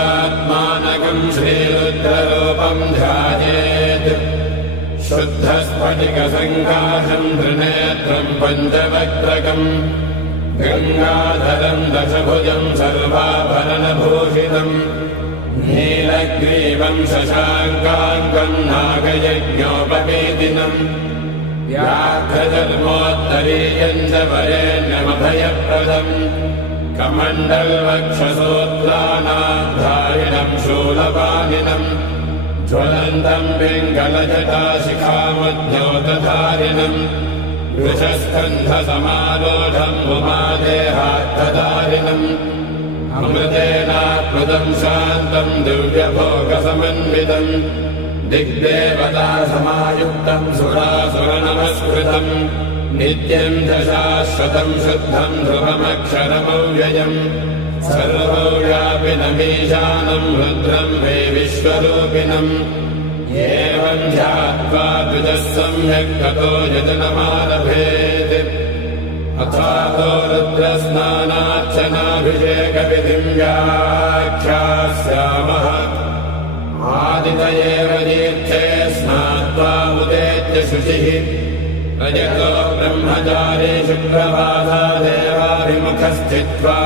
शुद्धात्मानकम् श्रीरुद्ररूपम् ध्यायेत् शुद्धस्फटिकसङ्काशम् त्रिनेत्रम् पञ्चवक्त्रकम् गङ्गाधरम् दशभुजम् सर्वाभरणभूषितम् नीलग्रीवम् शशाङ्काङ्कम् नागयज्ञोपवेदिनम् व्याघ्रधर्मोत्तरीयम् च वरेण्यमभयप्रदम् कमण्डलवक्षसूत्राणाधारिणम् शूलपाणिनम् ज्वलन्तम् पिङ्गलजटाशिखामद्योतधारिणम् वृषस्कन्धसमारोढम् उमादेहार्थधारिणम् अमृतेनात्मदम् शान्तम् दिव्यभोगसमन्वितम् दिग्देवतासमायुक्तम् सुरासुरनमस्कृतम् नित्यम् च शाश्वतम् शुद्धम् ध्रुवमक्षरमव्ययम् सर्वव्यापिनमीशानम् रुद्रम् मे विश्वरूपिणम् एवम् ध्यात्वा द्विजः सम्यक् ततो यजनमारभेत् अथातो रुद्रस्नानार्चनाभिषेकविधिम् व्याख्यास्यामः आदितयेव तीर्थे स्नात्वा उदेत्य शुचिः रजतो ब्रह्मचारी शुक्रवासा देवाभिमुखस्थित्वा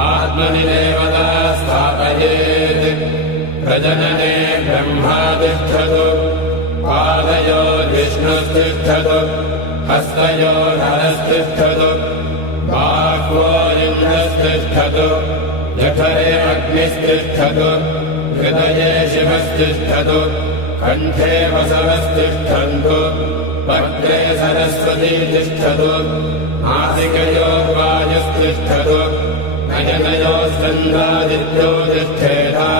आत्मनि देवता स्थापयेत् प्रजनने ब्रह्मा तिष्ठतु पादयोर्विष्णुस्तिष्ठतु हस्तयोर्हरस्तिष्ठतु बाह्वोरिन्द्रस्तिष्ठतु जठरे अग्निस्तिष्ठतु हृदये शिवस्तिष्ठतु कण्ठे वसवस्तिष्ठन्तु वक्त्रे सरस्वती तिष्ठतु नासिकयोर्वायुस्तिष्ठतु नयनयोश्चन्द्रादित्यो तिष्ठेता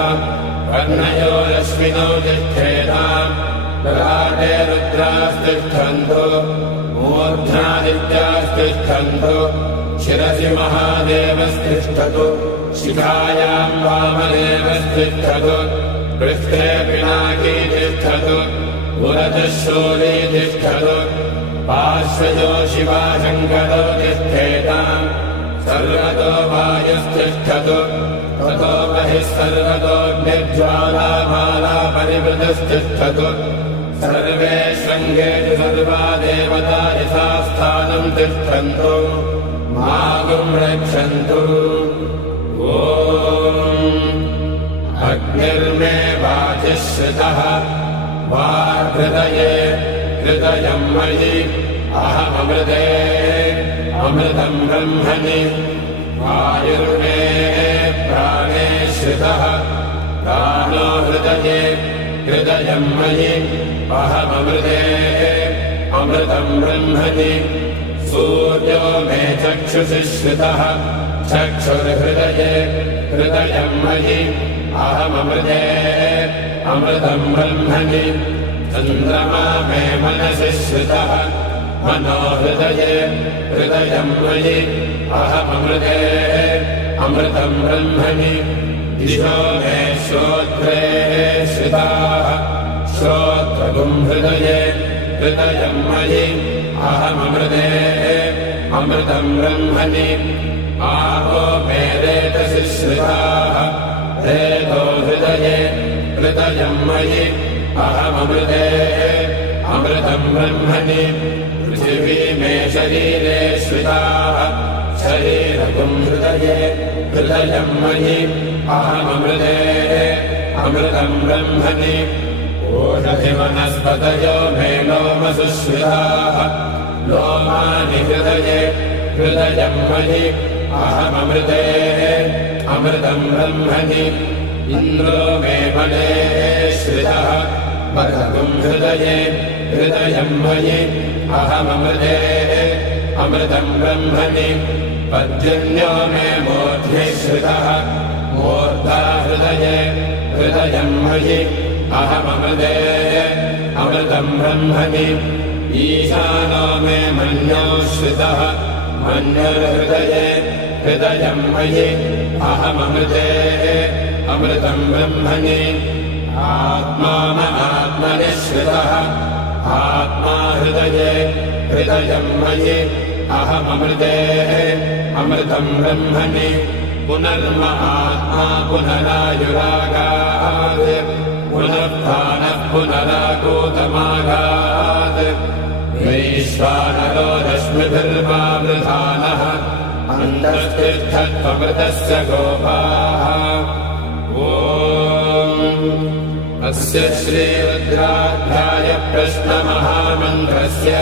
कर्णयोरश्विनौ तिष्ठेता ललाटे रुद्रास्तिष्ठन्तु मूर्ध्नादित्यास्तिष्ठन्तु शिरसि महादेवस्तिष्ठतु शिखायाम् वामदेवस्तिष्ठतु पृष्ठे पिनाकी तिष्ठतु पुरतः शूली तिष्ठतु पार्श्वजो शिवाशङ्करो तिष्ठेताम् सर्वतो वायुस्तिष्ठतु ततो बहिः सर्वतोऽग्निज्वालामाला परिवृतस्तिष्ठतु सर्वे शृङ्गेषु सर्वा देवता यथा स्थानम् तिष्ठन्तु मागुम् रक्षन्तु ॐ अग्निर्मे वाचिः श्रितः वाहृदये हृदयम् मयि अहममृते अमृतम् ब्रह्मणि वायुर्मे प्राणे श्रितः प्राणो हृदये हृदयम् मयि अहममृते अमृतम् ब्रह्मणि सूर्यो मे चक्षुषि श्रितः चक्षुर्हृदये हृदयम् मयि अहममृते अमृतम् ब्रह्मणि चन्द्रमा मे मनसि श्रितः मनो हृदये हृदयम् मयि अहममृते अमृतम् ब्रह्मणि दिशो मे श्रोत्रे श्रिताः श्रोत्रगुम् हृदये हृदयम् मयि अहममृते अमृतम् ब्रह्मणि आपो मे रेतसि श्रिताः रेतो हृदये हृदयम् मयि अहममृते अमृतम् ब्रह्मणि पृथिवी मे शरीरे श्रिताः शरीरगुम् हृदये हृदयम् मयि अहममृते अमृतम् ब्रह्मणि ओषधिवनस्पतयो मे लोमसु श्रिताः लोमानि हृदये हृदयम् मयि अहममृते अमृतम् ब्रह्मणि इन्द्रो मे बले श्रितः बलगुम् हृदये हृदयम् मयि अहममृते अमृतम् ब्रह्मणि पर्जन्यो मे मूर्ध्नि श्रितः मूर्धा हृदये हृदयम् मयि अहममृते अमृतम् ब्रह्मणि ईशानो मे मन्यो श्रितः मन्युर्हृदये हृदयम् मयि अहममृते अमृतम् ब्रह्मणि आत्मा आत्मनि श्रितः आत्मा हृदये हृदयम् मयि अहममृते अमृतम् ब्रह्मणि पुनर्महात्मा पुनरायुरागात् पुनरुत्थानः पुनरागोतमागात् वैश्वानरो रश्मिभिर्वावृधानः अन्तस्तिष्ठत्वमृतस्य गोपाः अस्य श्रीरुद्राध्याय प्रश्नमहामन्त्रस्य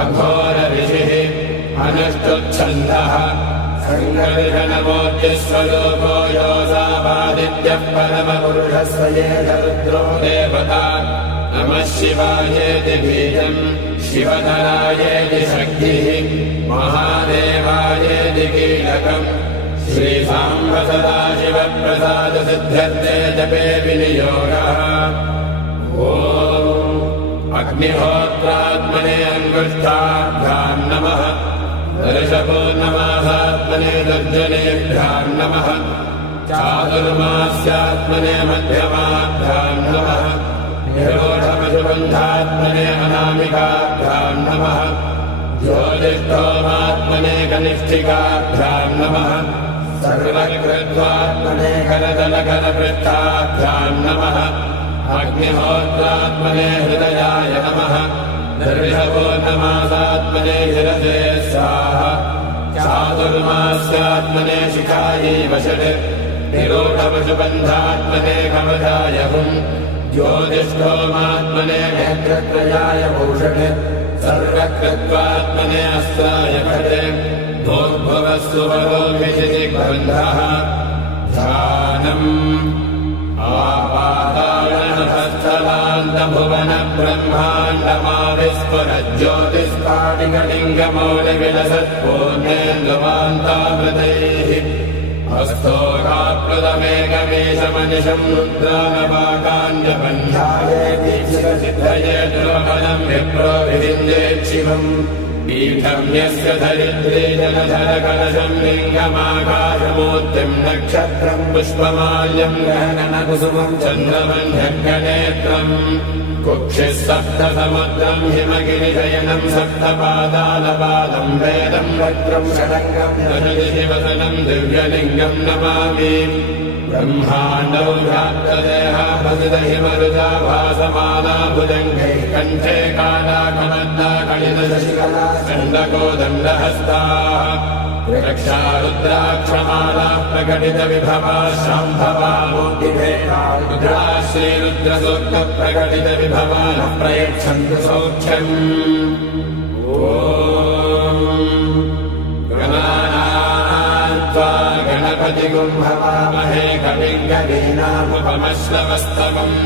अघोरऋषिः अनुष्टुप्छन्दः सङ्कर्षणमूर्तिस्वरूपो योऽसावादित्यः परमपुरुषस्य रुद्रो देवता नमः शिवायेति बीजम् शिवधरायेति शक्तिः महादेवायेति कीलकम् श्रीसाम्ब सदाशिवप्रसादसिद्ध्यर्थे जपे विनियोगः अग्निहोत्रात्मने अङ्गुष्ठाभ्याम् नमः दर्शपूर्णमासात्मने दुर्जनेभ्याम् नमः चातुर्मास्यात्मने मध्यमाभ्याम् नमः निरोधपशुबन्धात्मने अनामिकाभ्याम् नमः ज्योतिष्ठोमात्मने कनिष्ठिकाभ्याम् नमः सर्वकृत्वात्मने करतलकरपृष्ठाभ्याम् नमः अग्निहोत्रात्मने हृदयाय नमः दर्शपूर्णमासात्मने शिरसे स्वाहा चातुर्मास्यात्मने शिखायै वषट् निरोधपशुबन्धात्मने कवचाय हुम् ज्योतिष्ठोमात्मने नेत्रत्रयाय भूषट् सर्वकृत्वात्मने अस्त्राय भटे भूर्भुवस्सुवरोभिषितिग्बन्धः ध्यानम् आपातालनहस्तलान्तभुवनब्रह्माण्डमाविस्फुरज्योतिस्फाटिकलिङ्गमौलिविलसत्पूर्णेन्दुवान्तामृतैः हस्तोकाप्लुतमेकमेशमनिशम् रुद्रानवाकाञ्जबन्धाये दीक्षितसिद्धये द्रोहणम् विप्रोभिविन्देच्छिवम् पीठम् यस्य धरित्रे जलधरकलशम् लिङ्गमाकाशमूर्तिम् नक्षत्रम् पुष्पमाल्यम् गहनकुसुमम् चन्द्रमन्ध्यङ्गनेत्रम् कुक्षिः सप्तसमुद्रम् हिमगिरिशयनम् सप्तपादालपादम् वेदम् वक्त्रम् षडङ्गम् शिवसनम् दिव्यलिङ्गम् नमामि ब्रह्माण्डौ व्याप्तदेहाभसितहिमरुजा भासमाना भुजङ्गैः कण्ठे कालाकमन्दा कलितशशिकला चण्डकोदण्डहस्ताः रक्षा रुद्राक्षमाला प्रकटितविभवा शाम्भवा मूर्तिभेदा रुद्रा श्रीरुद्रसूक्तप्रकटितविभवा न प्रयच्छन्तु सौख्यम् गणपतिगुम्भवामहे कविम् कवीनामुपमश्रवस्तमम्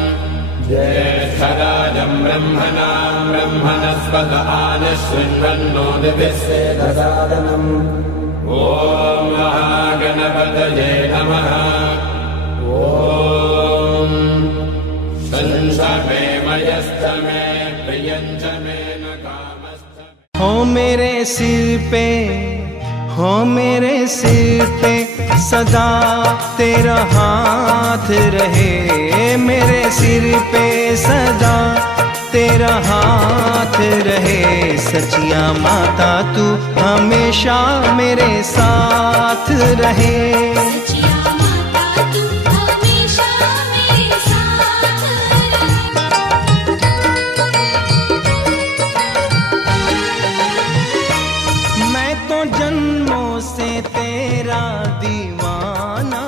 ज्येष्ठराजम् ब्रह्मणाम् ब्रह्मणस्पत आनः शृण्वन्नोतिभिः सेदसादनम् ॐ महागणपतये नमः ॐ संशमे मयश्च मे प्रियञ्च मे न कामश्च हो मेरे सिर पे हो मेरे सिर पे सदा तेरा हाथ रहे मेरे सिर पे सदा तेरा हाथ रहे सचिया माता तू हमेशा मेरे साथ रहे सचिया माता तू हमेशा मेरे साथ मैं तो जन्मों से तेरा दीवाना